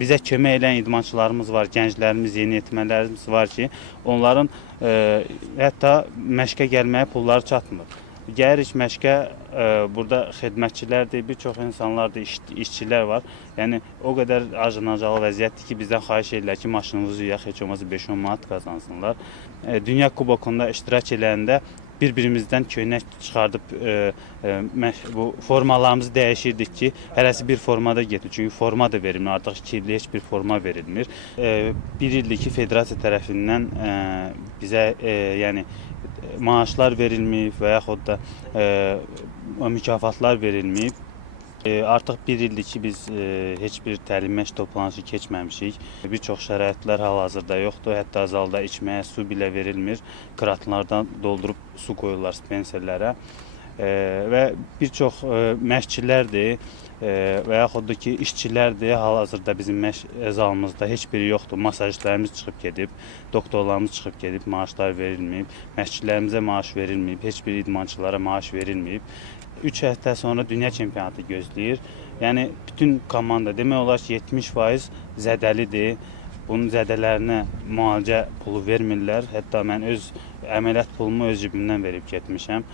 bizə kömək edən idmançılarımız var, gənclərimiz, yeniyetmələrimiz var ki, onların hətta məşqə gəlməyə pulları çatmır. Gəlirik məşqə, burada xidmətçilərdir, bir çox insanlardır, işçilər var. Yəni o qədər acınacaqlı vəziyyətdir ki, bizdən xahiş edirlər ki, maşınınızı yuyaq, heç olmazsa 5-10 manat qazansınlar. Dünya Kubokunda iştirak edəndə bir-birimizdən köynək çıxardıb bu formalarımızı dəyişirdik ki, hərəsi bir formada getir. Çünki forma da verilmir, artıq 2 ildir heç bir forma verilmir. Bir ildir ki, federasiya tərəfindən bizə yəni maaşlar verilməyib və yaxud da mükafatlar verilməyib. Artıq bir ildir ki, biz heç bir təlim-məşq toplanışı keçməmişik. Bir çox şəraitlər hal-hazırda yoxdur. Hətta zalda içməyə su belə verilmir. Kranlardan doldurub su qoyurlar spenserlərə. Və bir çox məşqçilərdir və yaxud da ki, işçilərdir. Hal-hazırda bizim məşq zalımızda heç biri yoxdur. Masajistlərimiz çıxıb gedib, doktorlarımız çıxıb gedib, maaşlar verilməyib, məşqçilərimizə maaş verilməyib, heç bir idmançılara maaş verilməyib. 3 həftə sonra dünya çempionatı gözləyir. Yəni bütün komanda demək olar ki, 70% zədəlidir. Bunun zədələrinə müalicə pulu vermirlər. Hətta mən öz əməliyyat pulumu öz cibimdən verib getmişəm.